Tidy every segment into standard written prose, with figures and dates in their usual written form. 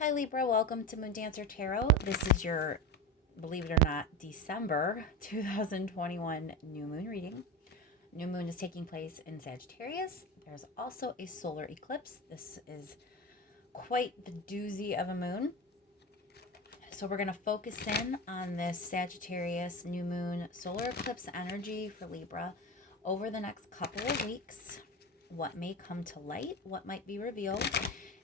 Hi Libra, welcome to Moon Dancer Tarot. This is your, believe it or not, December 2021 new moon reading. New moon is taking place in Sagittarius. There's also a solar eclipse. This is quite the doozy of a moon. So we're going to focus in on this Sagittarius new moon solar eclipse energy for Libra over the next couple of weeks. What may come to light, what might be revealed,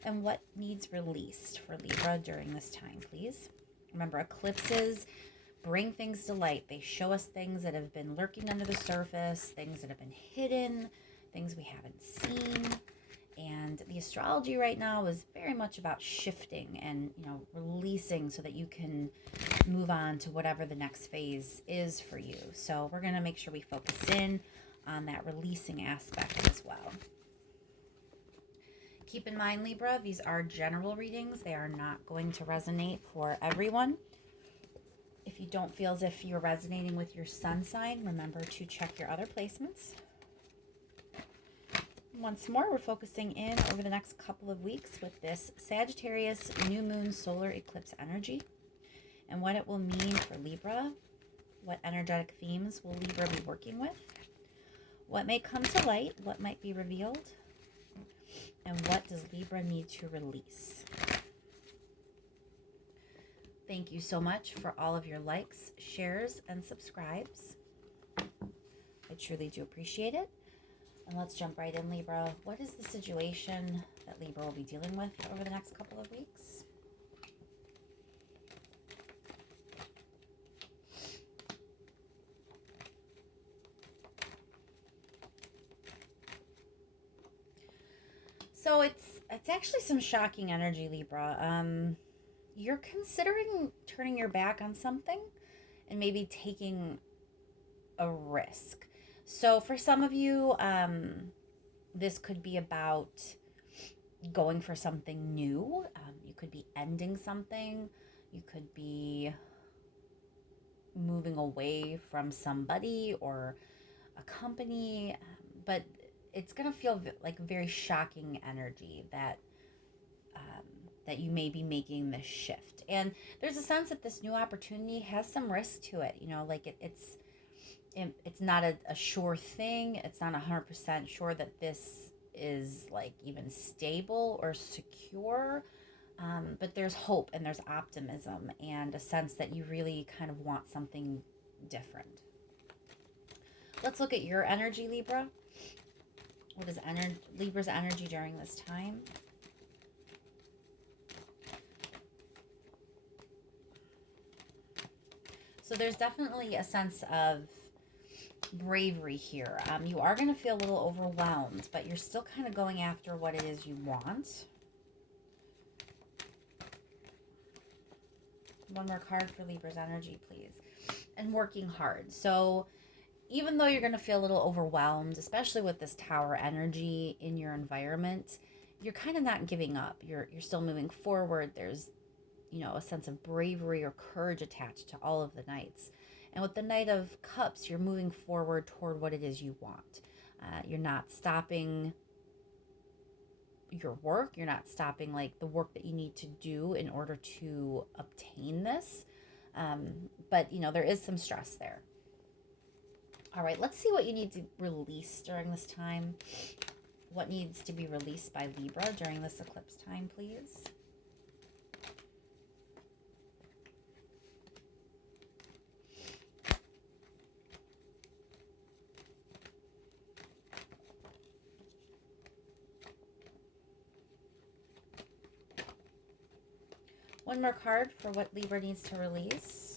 and what needs released for Libra during this time, please. Remember, eclipses bring things to light. They show us things that have been lurking under the surface, things that have been hidden, things we haven't seen. And the astrology right now is very much about shifting and, releasing so that you can move on to whatever the next phase is for you. So we're going to make sure we focus in on that releasing aspect as well. Keep in mind, Libra, these are general readings. They are not going to resonate for everyone. If you don't feel as if you're resonating with your sun sign, remember to check your other placements. Once more, we're focusing in over the next couple of weeks with this Sagittarius new moon solar eclipse energy and what it will mean for Libra. What energetic themes will Libra be working with? What may come to light? What might be revealed? And what does Libra need to release? Thank you so much for all of your likes, shares, and subscribes. I truly do appreciate it. And let's jump right in, Libra. What is the situation that Libra will be dealing with over the next couple of weeks? So it's actually some shocking energy, Libra. You're considering turning your back on something and maybe taking a risk. So for some of you, this could be about going for something new. You could be ending something. You could be moving away from somebody or a company. But it's going to feel like very shocking energy that you may be making this shift. And there's a sense that this new opportunity has some risk to it. It's not a sure thing. It's not 100% sure that this is like even stable or secure. But there's hope and there's optimism and a sense that you really kind of want something different. Let's look at your energy, Libra. What is Libra's energy during this time? So there's definitely a sense of bravery here. You are going to feel a little overwhelmed, but you're still kind of going after what it is you want. One more card for Libra's energy, please. And working hard. So even though you're going to feel a little overwhelmed, especially with this tower energy in your environment, you're kind of not giving up. You're still moving forward. There's, a sense of bravery or courage attached to all of the knights. And with the Knight of Cups, you're moving forward toward what it is you want. You're not stopping your work. You're not stopping like the work that you need to do in order to obtain this. But, there is some stress there. All right, let's see what you need to release during this time. What needs to be released by Libra during this eclipse time, please? One more card for what Libra needs to release.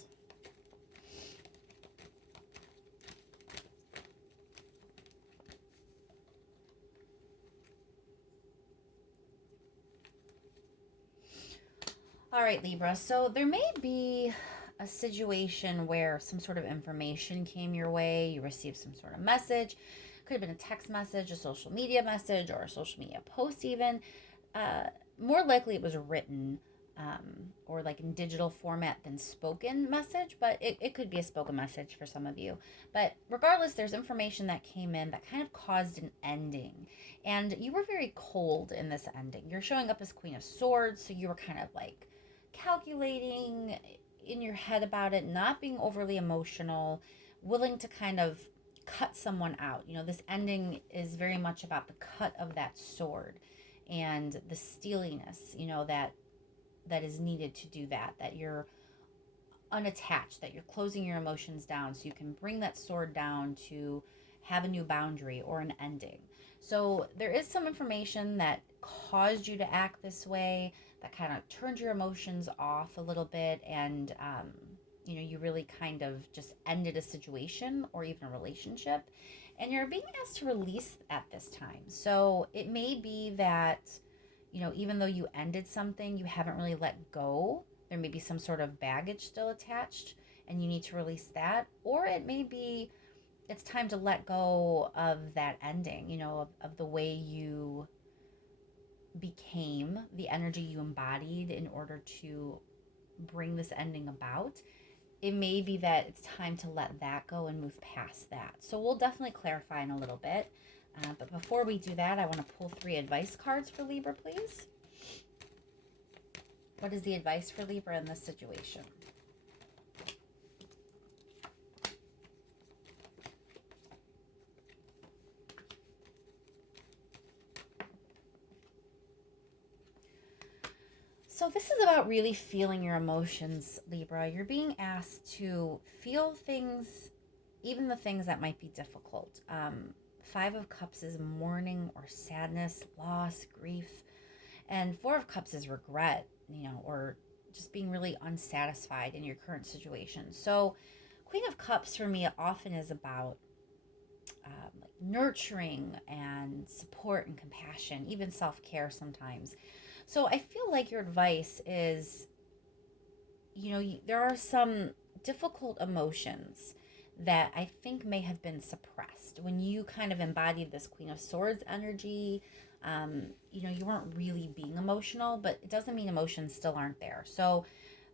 All right, Libra. So there may be a situation where some sort of information came your way. You received some sort of message. Could have been a text message, a social media message, or a social media post even. More likely it was written. or like in digital format than spoken message, but it could be a spoken message for some of you. But regardless, there's information that came in that kind of caused an ending. And you were very cold in this ending. You're showing up as Queen of Swords, so you were kind of like calculating in your head about it, not being overly emotional, willing to kind of cut someone out. You know, this ending is very much about the cut of that sword and the steeliness, you know, that is needed to do that, that you're unattached, that you're closing your emotions down so you can bring that sword down to have a new boundary or an ending. So there is some information that caused you to act this way, that kind of turned your emotions off a little bit, and you know, you really kind of just ended a situation or even a relationship, and you're being asked to release at this time. So it may be that, you know, even though you ended something, you haven't really let go. There may be some sort of baggage still attached and you need to release that. Or it may be it's time to let go of that ending, you know, of the way you became, the energy you embodied in order to bring this ending about. It may be that it's time to let that go and move past that. So we'll definitely clarify in a little bit. But before we do that, I want to pull 3 advice cards for Libra, please. What is the advice for Libra in this situation? So this is about really feeling your emotions, Libra. You're being asked to feel things, even the things that might be difficult. 5 of Cups is mourning or sadness, loss, grief. And 4 of Cups is regret, you know, or just being really unsatisfied in your current situation. So Queen of Cups for me often is about like nurturing and support and compassion, even self-care sometimes. So I feel like your advice is, you know, there are some difficult emotions that I think may have been suppressed when you kind of embodied this Queen of Swords energy. You know, you weren't really being emotional, but it doesn't mean emotions still aren't there. So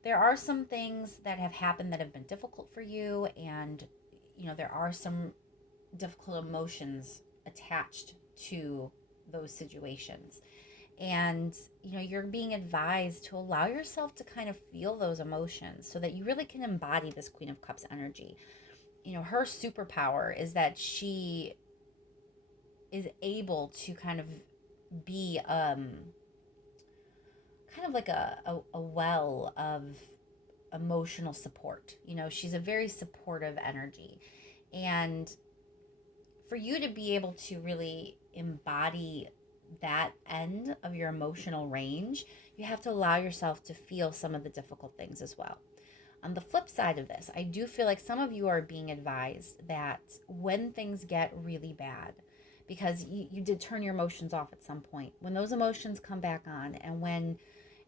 there are some things that have happened that have been difficult for you, and you know, there are some difficult emotions attached to those situations. And you know, you're being advised to allow yourself to kind of feel those emotions so that you really can embody this Queen of Cups energy. You know, her superpower is that she is able to kind of be kind of like a well of emotional support. You know, she's a very supportive energy. And for you to be able to really embody that end of your emotional range, you have to allow yourself to feel some of the difficult things as well. On the flip side of this, I do feel like some of you are being advised that when things get really bad, because you did turn your emotions off at some point, when those emotions come back on, and when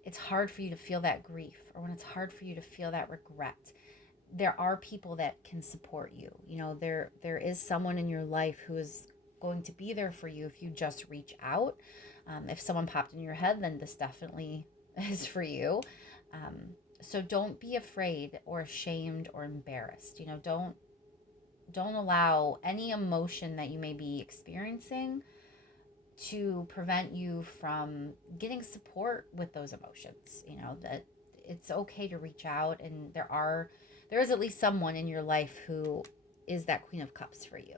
it's hard for you to feel that grief, or when it's hard for you to feel that regret, there are people that can support you. You know, there is someone in your life who is going to be there for you if you just reach out. If someone popped in your head, then this definitely is for you. So don't be afraid or ashamed or embarrassed. You know, don't allow any emotion that you may be experiencing to prevent you from getting support with those emotions. You know, that it's okay to reach out, and there is at least someone in your life who is that Queen of Cups for you.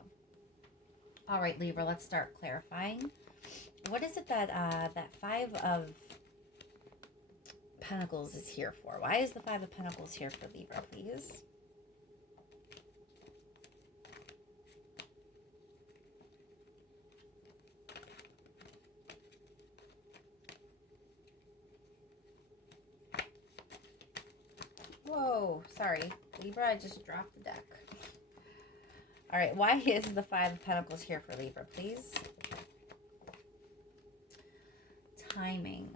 All right, Libra, let's start clarifying. What is it that that 5 of Pentacles is here for? Why is the 5 of Pentacles here for Libra, please? Whoa, sorry. Libra, I just dropped the deck. All right, why is the 5 of Pentacles here for Libra, please? Timing.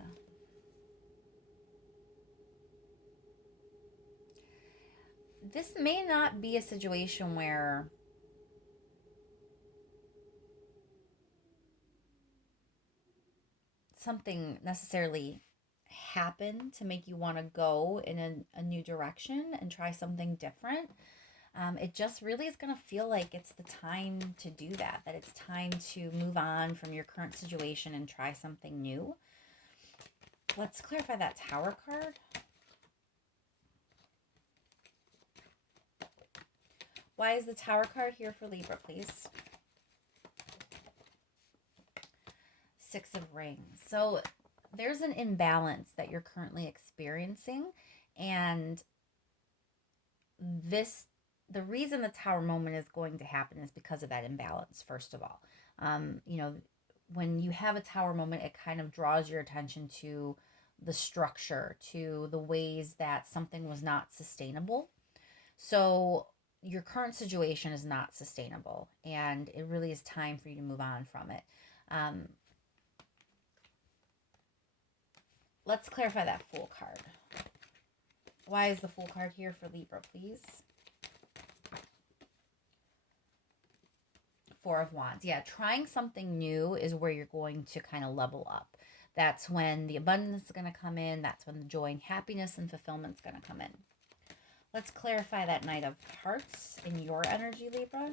This may not be a situation where something necessarily happen to make you want to go in a new direction and try something different. It just really is going to feel like it's the time to do that, that it's time to move on from your current situation and try something new. Let's clarify that Tower card. Why is the Tower card here for Libra, please? Six of Rings. So there's an imbalance that you're currently experiencing, and the reason the Tower moment is going to happen is because of that imbalance, first of all. When you have a Tower moment, it kind of draws your attention to the structure, to the ways that something was not sustainable. So your current situation is not sustainable, and it really is time for you to move on from it. Let's clarify that Fool card. Why is the Fool card here for Libra, please? Four of Wands. Yeah, trying something new is where you're going to kind of level up. That's when the abundance is going to come in. That's when the joy and happiness and fulfillment is going to come in. Let's clarify that Knight of Hearts in your energy, Libra.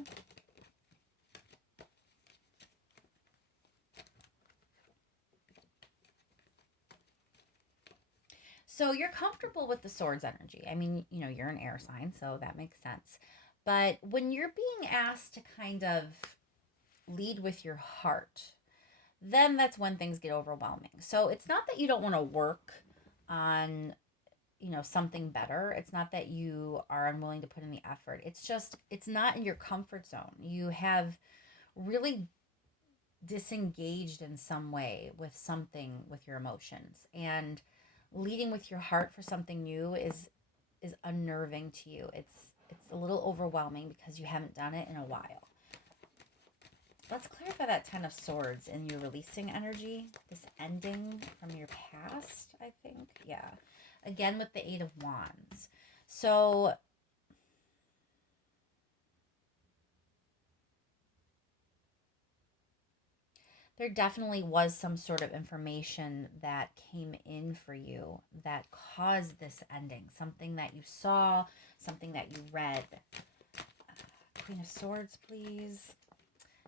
So you're comfortable with the Swords energy. I mean, you're an air sign, so that makes sense. But when you're being asked to kind of lead with your heart, then that's when things get overwhelming. So it's not that you don't want to work on, something better. It's not that you are unwilling to put in the effort. It's just, it's not in your comfort zone. You have really disengaged in some way with something with your emotions, and leading with your heart for something new is unnerving to you. It's a little overwhelming because you haven't done it in a while. Let's clarify that Ten of Swords in your releasing energy, this ending from your past, I think. Yeah. Again, with the Eight of Wands. So there definitely was some sort of information that came in for you that caused this ending. Something that you saw, something that you read. Queen of Swords, please.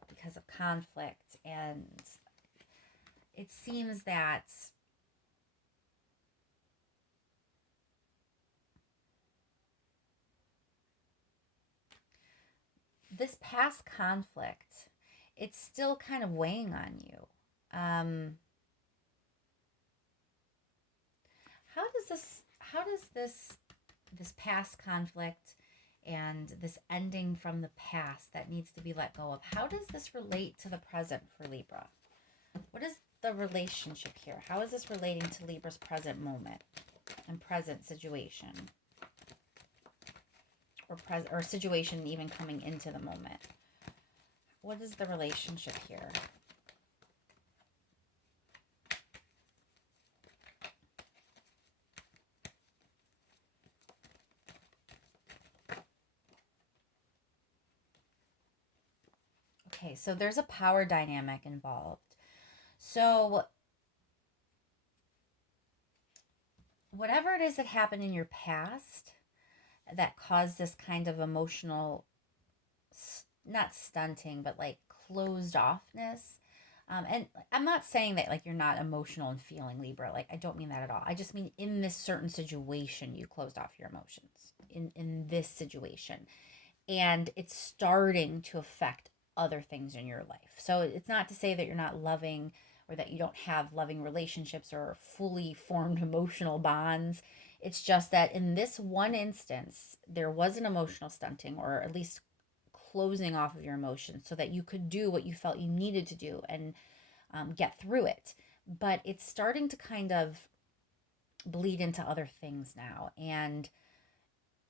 Because of conflict, and it seems that this past conflict, it's still kind of weighing on you. How does this past conflict and this ending from the past that needs to be let go of, how does this relate to the present for Libra? What is the relationship here? How is this relating to Libra's present moment and present situation? Or situation even coming into the moment? What is the relationship here? Okay, so there's a power dynamic involved. So whatever it is that happened in your past that caused this kind of emotional, not stunting, but like closed offness. And I'm not saying that like you're not emotional and feeling, Libra. Like, I don't mean that at all. I just mean in this certain situation, you closed off your emotions in this situation. And it's starting to affect other things in your life. So it's not to say that you're not loving or that you don't have loving relationships or fully formed emotional bonds. It's just that in this one instance, there was an emotional stunting, or at least closing off of your emotions so that you could do what you felt you needed to do and get through it. But it's starting to kind of bleed into other things now. And,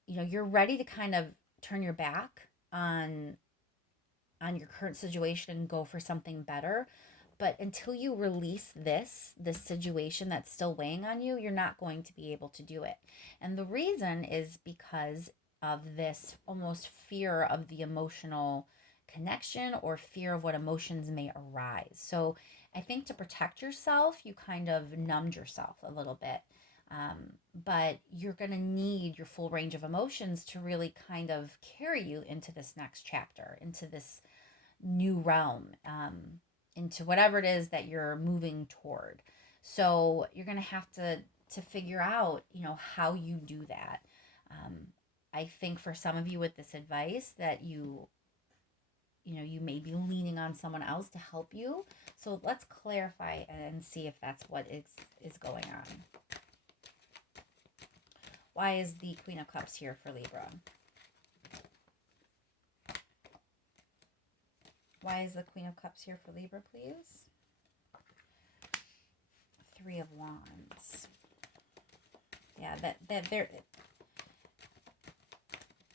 you're ready to kind of turn your back on your current situation and go for something better. But until you release this situation that's still weighing on you, you're not going to be able to do it. And the reason is because of this almost fear of the emotional connection, or fear of what emotions may arise. So I think to protect yourself, you kind of numbed yourself a little bit. But you're going to need your full range of emotions to really kind of carry you into this next chapter, into this new realm, into whatever it is that you're moving toward. So you're going to have to figure out, how you do that. I think for some of you with this advice that you may be leaning on someone else to help you. So let's clarify and see if that's what is going on. Why is the Queen of Cups here for Libra? Why is the Queen of Cups here for Libra, please? Three of Wands. Yeah, that there.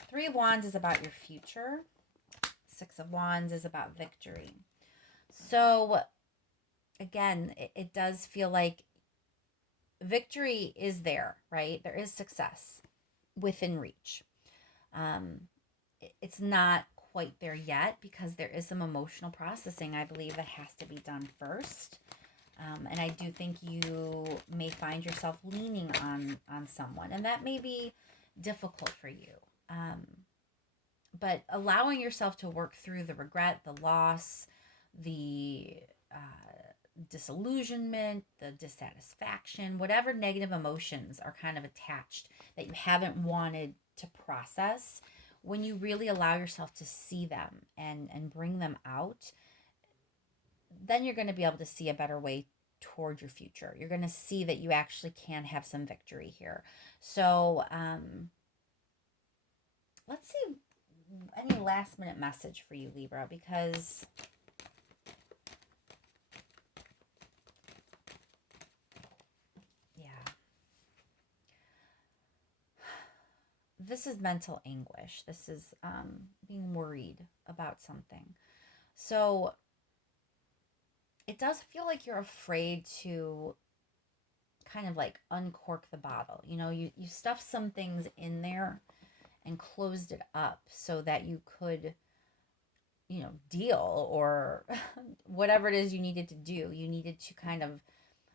Three of Wands is about your future. Six of Wands is about victory. So, again, it does feel like victory is there, right? There is success within reach. It's not quite there yet because there is some emotional processing, I believe, that has to be done first. And I do think you may find yourself leaning on someone, and that may be difficult for you. But allowing yourself to work through the regret, the loss, the disillusionment, the dissatisfaction, whatever negative emotions are kind of attached that you haven't wanted to process, when you really allow yourself to see them and bring them out, then you're going to be able to see a better way toward your future. You're going to see that you actually can have some victory here. So let's see any last minute message for you, Libra, because this is mental anguish. This is being worried about something. So it does feel like you're afraid to kind of like uncork the bottle. You stuffed some things in there and closed it up so that you could, deal or whatever it is you needed to do. You needed to kind of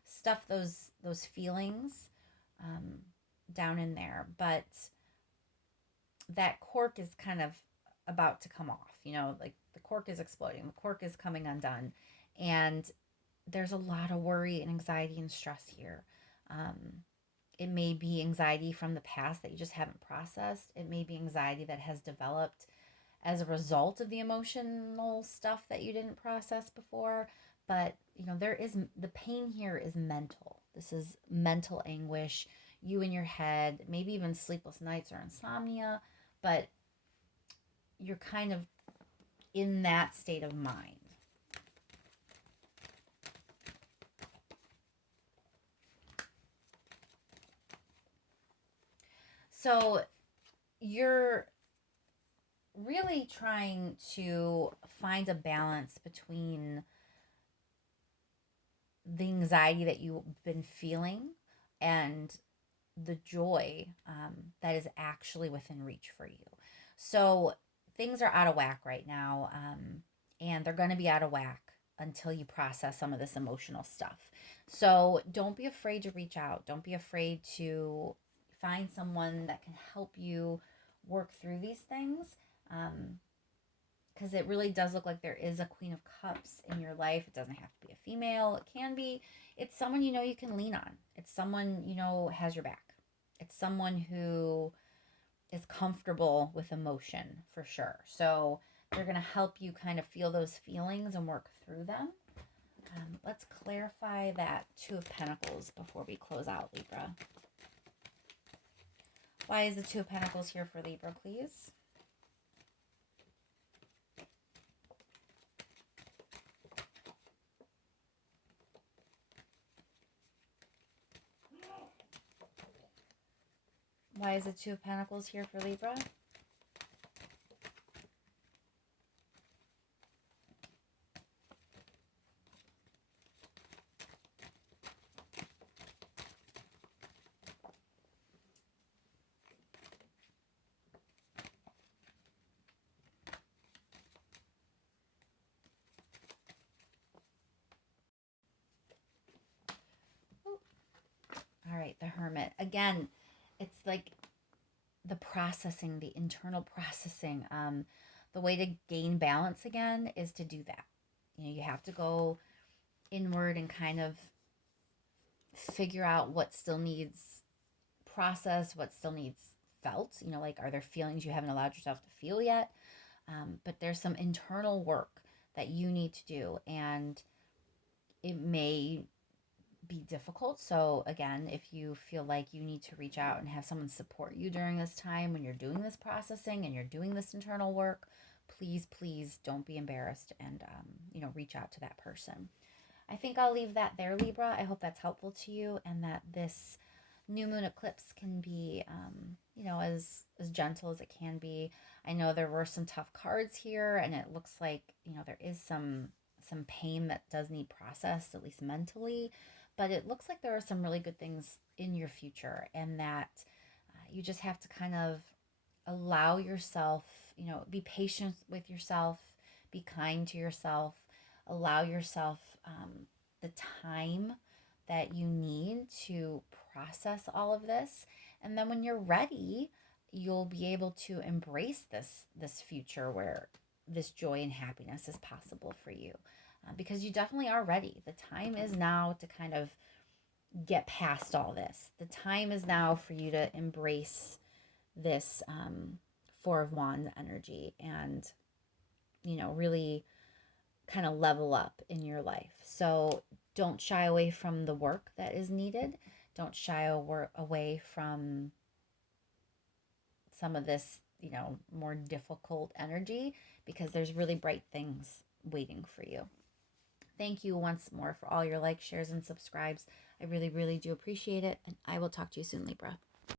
stuff those feelings down in there. But that cork is kind of about to come off, like the cork is exploding, the cork is coming undone, and there's a lot of worry and anxiety and stress here. It may be anxiety from the past that you just haven't processed. It may be anxiety that has developed as a result of the emotional stuff that you didn't process before. But, the pain here is mental. This is mental anguish, you in your head, maybe even sleepless nights or insomnia, but you're kind of in that state of mind. So you're really trying to find a balance between the anxiety that you've been feeling and the joy that is actually within reach for you. So things are out of whack right now, and they're going to be out of whack until you process some of this emotional stuff. So don't be afraid to reach out. Don't be afraid to find someone that can help you work through these things, because it really does look like there is a Queen of Cups in your life. It doesn't have to be a female. It can be. It's someone you can lean on. It's someone has your back. It's someone who is comfortable with emotion for sure. So they're going to help you kind of feel those feelings and work through them. Let's clarify that Two of Pentacles before we close out, Libra. Why is the Two of Pentacles here for Libra, please? Why is the Two of Pentacles here for Libra? Hermit. Again, it's like the processing, the internal processing. The way to gain balance again is to do that. You have to go inward and kind of figure out what still needs processed, what still needs felt. Like, are there feelings you haven't allowed yourself to feel yet? But there's some internal work that you need to do, and it may be difficult. So again, if you feel like you need to reach out and have someone support you during this time when you're doing this processing and you're doing this internal work, please don't be embarrassed, and reach out to that person. I think I'll leave that there, Libra. I hope that's helpful to you, and that this new moon eclipse can be as gentle as it can be. I know there were some tough cards here, and it looks like there is some pain that does need processed, at least mentally, but it looks like there are some really good things in your future, and that you just have to kind of allow yourself, be patient with yourself, be kind to yourself, allow yourself the time that you need to process all of this. And then when you're ready, you'll be able to embrace this future where this joy and happiness is possible for you, because you definitely are ready. The time is now to kind of get past all this. The time is now for you to embrace this Four of Wands energy, and really kind of level up in your life. So don't shy away from the work that is needed. Don't shy away from some of this, more difficult energy, because there's really bright things waiting for you. Thank you once more for all your likes, shares, and subscribes. I really, really do appreciate it. And I will talk to you soon, Libra.